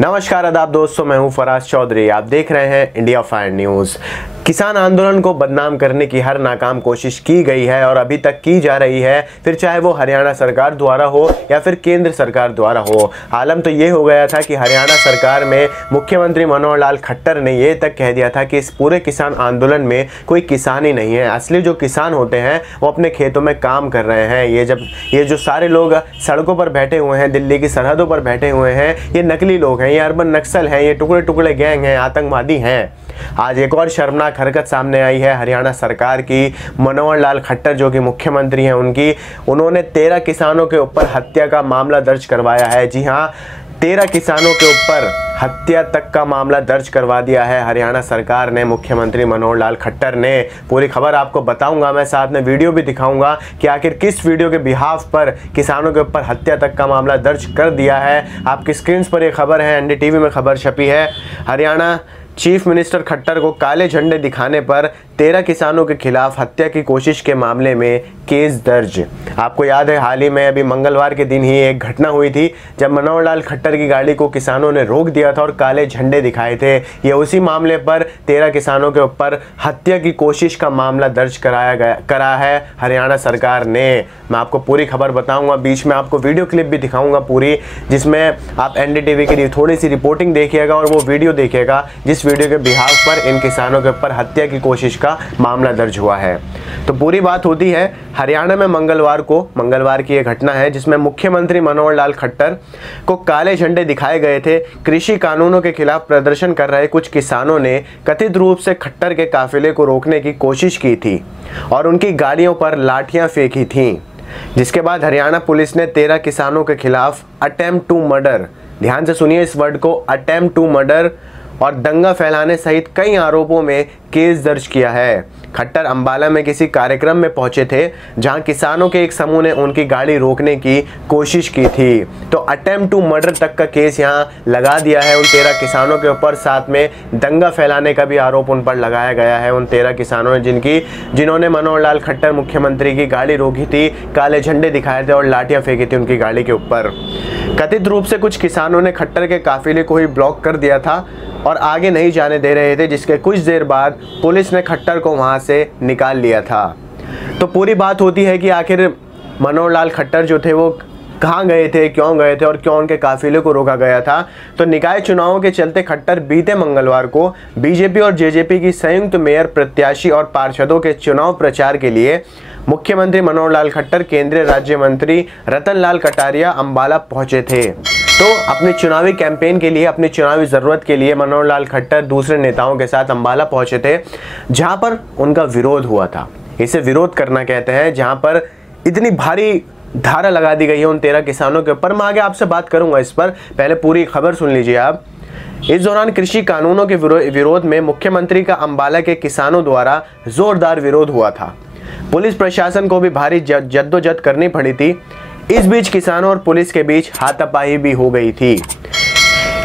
नमस्कार आदाब दोस्तों, मैं हूं फराज चौधरी। आप देख रहे हैं इंडिया फायर न्यूज़। किसान आंदोलन को बदनाम करने की हर नाकाम कोशिश की गई है और अभी तक की जा रही है, फिर चाहे वो हरियाणा सरकार द्वारा हो या फिर केंद्र सरकार द्वारा हो। आलम तो ये हो गया था कि हरियाणा सरकार में मुख्यमंत्री मनोहर लाल खट्टर ने ये तक कह दिया था कि इस पूरे किसान आंदोलन में कोई किसान ही नहीं है। असली जो किसान होते हैं वो अपने खेतों में काम कर रहे हैं। ये जो सारे लोग सड़कों पर बैठे हुए हैं, दिल्ली की सरहदों पर बैठे हुए हैं, ये नकली लोग हैं, ये अर्बन नक्सल हैं, ये टुकड़े टुकड़े गैंग हैं, आतंकवादी हैं। आज एक और शर्मनाक हरकत सामने आई है हरियाणा सरकार की। मनोहर लाल खट्टर जो कि मुख्यमंत्री हैं उन्होंने 13 किसानों के ऊपर हत्या का मामला दर्ज करवाया है। जी हाँ, 13 किसानों के ऊपर हत्या तक का मामला दर्ज करवा दिया है हरियाणा सरकार ने, मुख्यमंत्री मनोहर लाल खट्टर ने। पूरी खबर आपको बताऊंगा मैं, साथ में वीडियो भी दिखाऊंगा कि आखिर किस वीडियो के बिहाफ पर किसानों के ऊपर हत्या तक का मामला दर्ज कर दिया है। आपकी स्क्रीन पर ये खबर है, एनडीटीवी में खबर छपी है। हरियाणा चीफ मिनिस्टर खट्टर को काले झंडे दिखाने पर 13 किसानों के खिलाफ हत्या की कोशिश के मामले में केस दर्ज। आपको याद है, हाल ही में अभी मंगलवार के दिन ही एक घटना हुई थी जब मनोहर लाल खट्टर की गाड़ी को किसानों ने रोक दिया था और काले झंडे दिखाए थे। ये उसी मामले पर 13 किसानों के ऊपर हत्या की कोशिश का मामला दर्ज करा है हरियाणा सरकार ने। मैं आपको पूरी खबर बताऊंगा, बीच में आपको वीडियो क्लिप भी दिखाऊंगा पूरी, जिसमें आप एनडीटीवी की लिए थोड़ी सी रिपोर्टिंग देखिएगा और वो वीडियो देखिएगा जिस वीडियो के बिहाफ पर इन किसानों के ऊपर हत्या की कोशिश का मामला दर्ज हुआ है। तो पूरी बात होती है, हरियाणा में मंगलवार की यह घटना है जिसमें मुख्यमंत्री मनोहर लाल खट्टर को काले झंडे दिखाए गए थे। कृषि कानूनों के खिलाफ प्रदर्शन कर रहे कुछ किसानों ने कथित रूप से खट्टर के काफिले को रोकने की कोशिश की थी और उनकी गाड़ियों पर लाठियां फेंकी थीं, जिसके बाद हरियाणा पुलिस ने 13 किसानों के खिलाफ अटेम्प्ट टू मर्डर, ध्यान से सुनिए इस वर्ड को, अटेम्प्ट टू मर्डर और दंगा फैलाने सहित कई आरोपों में केस दर्ज किया है। खट्टर अंबाला में किसी कार्यक्रम में पहुंचे थे जहां किसानों के एक समूह ने उनकी गाड़ी रोकने की कोशिश की थी, तो अटेम्प्ट टू मर्डर तक का केस यहां लगा दिया है उन 13 किसानों के ऊपर। साथ में दंगा फैलाने का भी आरोप उन पर लगाया गया है उन 13 किसानों ने जिन्होंने मनोहर लाल खट्टर मुख्यमंत्री की गाड़ी रोकी थी, काले झंडे दिखाए थे और लाठियां फेंकी थी उनकी गाड़ी के ऊपर। कथित रूप से कुछ किसानों ने खट्टर के काफिले को ही ब्लॉक कर दिया था और आगे नहीं जाने दे रहे थे, जिसके कुछ देर बाद पुलिस ने खट्टर को वहां से निकाल लिया था। तो पूरी बात होती है कि आखिर मनोहर लाल खट्टर जो थे वो कहाँ गए थे, क्यों गए थे और क्यों उनके काफिले को रोका गया था। तो निकाय चुनावों के चलते खट्टर बीते मंगलवार को बीजेपी और जेजेपी की संयुक्त मेयर प्रत्याशी और पार्षदों के चुनाव प्रचार के लिए मुख्यमंत्री मनोहर लाल खट्टर, केंद्रीय राज्य मंत्री रतन लाल कटारिया अंबाला पहुंचे थे। तो अपने चुनावी कैंपेन के लिए, अपनी चुनावी ज़रूरत के लिए मनोहर लाल खट्टर दूसरे नेताओं के साथ अंबाला पहुंचे थे, जहां पर उनका विरोध हुआ था। इसे विरोध करना कहते हैं, जहां पर इतनी भारी धारा लगा दी गई है उन 13 किसानों के ऊपर। मैं आगे आपसे बात करूंगा इस पर, पहले पूरी खबर सुन लीजिए आप। इस दौरान कृषि कानूनों के विरोध में मुख्यमंत्री का अंबाला के किसानों द्वारा जोरदार विरोध हुआ था। पुलिस प्रशासन को भी भारी जद्दोजहद करनी पड़ी थी। इस बीच किसानों और पुलिस के बीच हाथापाई भी हो गई थी।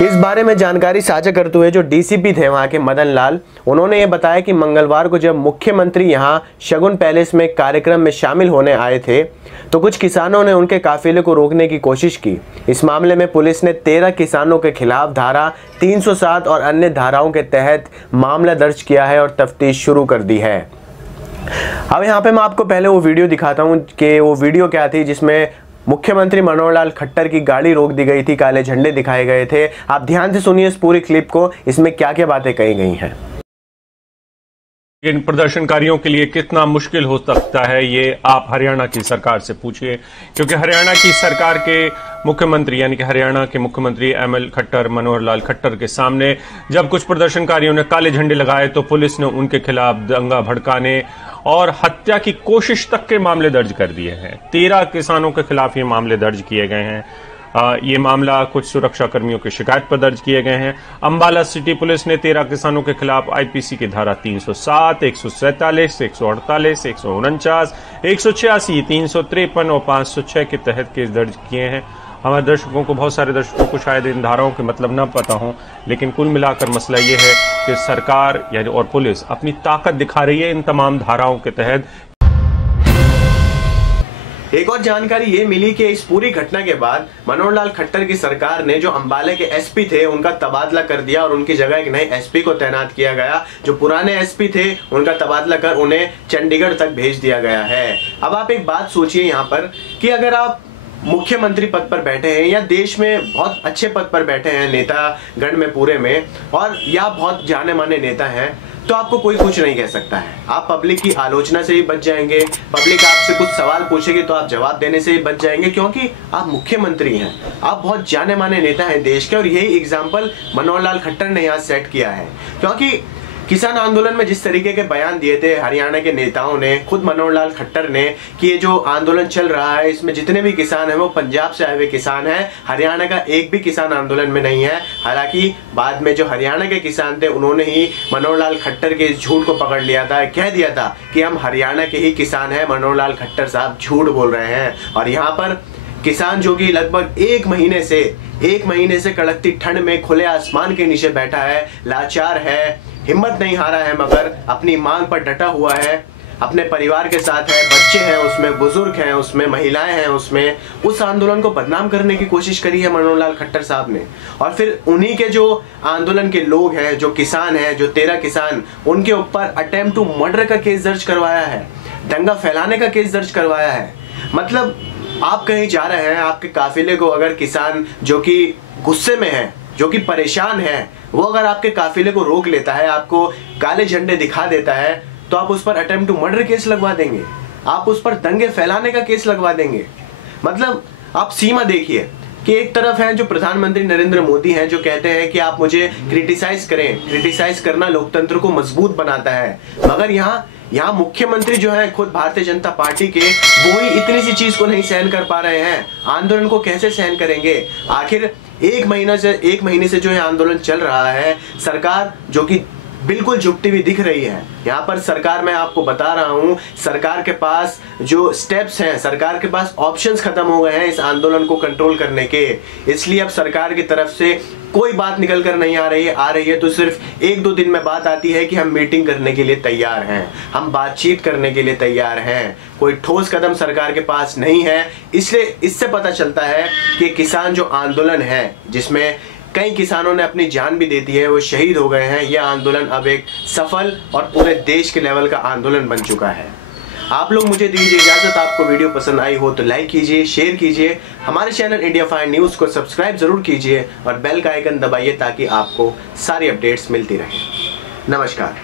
इस बारे में जानकारी साझा करते हुए जो डीसीपी थे वहां के मदन लाल, उन्होंने ये बताया कि मंगलवार को जब मुख्यमंत्री यहां शगुन पैलेस में कार्यक्रम में शामिल होने आए थे तो कुछ किसानों ने उनके काफिले को रोकने की कोशिश की। इस मामले में पुलिस ने 13 किसानों के खिलाफ धारा 307 और अन्य धाराओं के तहत मामला दर्ज किया है और तफ्तीश शुरू कर दी है। अब यहाँ पे मैं आपको पहले वो वीडियो दिखाता हूँ कि वो वीडियो क्या थी जिसमें मुख्यमंत्री मनोहर लाल खट्टर की गाड़ी रोक दी गई थी, काले झंडे दिखाए गए थे। आप ध्यान से सुनिए इस पूरी क्लिप को, इसमें क्या क्या बातें कही गई हैं। इन प्रदर्शनकारियों के लिए कितना मुश्किल हो सकता है ये आप हरियाणा की सरकार से पूछिए, क्योंकि हरियाणा की सरकार के मुख्यमंत्री यानी कि हरियाणा के मुख्यमंत्री एमएल खट्टर, मनोहर लाल खट्टर के सामने जब कुछ प्रदर्शनकारियों ने काले झंडे लगाए तो पुलिस ने उनके खिलाफ दंगा भड़काने और हत्या की कोशिश तक के मामले दर्ज कर दिए हैं। 13 किसानों के खिलाफ ये मामले दर्ज किए गए हैं। ये मामला कुछ सुरक्षा कर्मियों की शिकायत पर दर्ज किए गए हैं। अंबाला सिटी पुलिस ने 13 किसानों के खिलाफ आईपीसी की धारा 307, 147, 148, 149, 186, 353 और 506 के तहत केस दर्ज किए हैं। हमारे दर्शकों को, बहुत सारे दर्शकों को शायद इन धाराओं के मतलब न पता हो, लेकिन कुल मिलाकर मसला ये है कि सरकार या और पुलिस अपनी ताकत दिखा रही है इन तमाम धाराओं के तहत। एक और जानकारी ये मिली कि इस पूरी घटना के बाद मनोहर लाल खट्टर की सरकार ने जो अंबाला के एसपी थे उनका तबादला कर दिया और उनकी जगह एक नए एसपी को तैनात किया गया। जो पुराने एसपी थे उनका तबादला कर उन्हें चंडीगढ़ तक भेज दिया गया है। अब आप एक बात सोचिए यहाँ पर कि अगर आप मुख्यमंत्री पद पर बैठे हैं या देश में बहुत अच्छे पद पर बैठे हैं, नेता गण में पूरे में, और या बहुत जाने माने नेता हैं, तो आपको कोई कुछ नहीं कह सकता है। आप पब्लिक की आलोचना से ही बच जाएंगे, पब्लिक आपसे कुछ सवाल पूछेगी तो आप जवाब देने से ही बच जाएंगे, क्योंकि आप मुख्यमंत्री हैं, आप बहुत जाने माने नेता हैं देश के। और यही एग्जाम्पल मनोहर लाल खट्टर ने यहाँ सेट किया है, क्योंकि किसान आंदोलन में जिस तरीके के बयान दिए थे हरियाणा के नेताओं ने, खुद मनोहर लाल खट्टर ने, कि ये जो आंदोलन चल रहा है इसमें जितने भी किसान हैं वो पंजाब से आए हुए किसान हैं, हरियाणा का एक भी किसान आंदोलन में नहीं है। हालांकि बाद में जो हरियाणा के किसान थे उन्होंने ही मनोहर लाल खट्टर के इस झूठ को पकड़ लिया था, कह दिया था कि हम हरियाणा के ही किसान हैं, मनोहर लाल खट्टर साहब झूठ बोल रहे हैं। और यहाँ पर किसान जो कि लगभग एक महीने से कड़कती ठंड में खुले आसमान के नीचे बैठा है, लाचार है, हिम्मत नहीं हारा है, मगर अपनी मांग पर डटा हुआ है, अपने परिवार के साथ है, बच्चे हैं उसमें, बुजुर्ग हैं उसमें, महिलाएं हैं उसमें, उस आंदोलन को बदनाम करने की कोशिश करी है मनोहर लाल खट्टर साहब ने। और फिर उन्हीं के जो आंदोलन के लोग हैं, जो किसान हैं, जो 13 किसान, उनके ऊपर अटेम्प्ट टू मर्डर का केस दर्ज करवाया है, दंगा फैलाने का केस दर्ज करवाया है। मतलब आप कहीं जा रहे हैं, आपके काफिले को अगर किसान जो कि गुस्से में है, जो कि परेशान है, वो अगर आपके काफिले को रोक लेता है, आपको काले झंडे दिखा देता है, तो आप उस पर अटेम्प्ट टू मर्डर केस लगवा देंगे, आप उस पर दंगे फैलाने का केस लगवा देंगे। मतलब आप सीमा देखिए कि एक तरफ हैं जो प्रधानमंत्री नरेंद्र मोदी हैं, जो कहते हैं कि आप मुझे क्रिटिसाइज करें, क्रिटिसाइज करना लोकतंत्र को मजबूत बनाता है, मगर यहाँ मुख्यमंत्री जो है खुद भारतीय जनता पार्टी के, वो ही इतनी सी चीज को नहीं सहन कर पा रहे हैं, आंदोलन को कैसे सहन करेंगे। आखिर एक महीने से जो है आंदोलन चल रहा है, सरकार जो कि बिल्कुल झुकती हुई दिख रही है। यहाँ पर सरकार, मैं आपको बता रहा हूँ, सरकार के पास जो स्टेप्स हैं, सरकार के पास ऑप्शंस खत्म हो गए हैं इस आंदोलन को कंट्रोल करने के। इसलिए अब सरकार की तरफ से कोई बात निकल कर नहीं आ रही है तो सिर्फ 1-2 दिन में बात आती है कि हम मीटिंग करने के लिए तैयार हैं, हम बातचीत करने के लिए तैयार हैं। कोई ठोस कदम सरकार के पास नहीं है। इसलिए इससे पता चलता है कि किसान जो आंदोलन है, जिसमें कई किसानों ने अपनी जान भी दे दी है, वो शहीद हो गए हैं, यह आंदोलन अब एक सफल और पूरे देश के लेवल का आंदोलन बन चुका है। आप लोग मुझे दीजिए इजाजत। आपको वीडियो पसंद आई हो तो लाइक कीजिए, शेयर कीजिए, हमारे चैनल इंडिया फाइन न्यूज को सब्सक्राइब जरूर कीजिए और बेल का आइकन दबाइए ताकि आपको सारी अपडेट्स मिलती रहे। नमस्कार।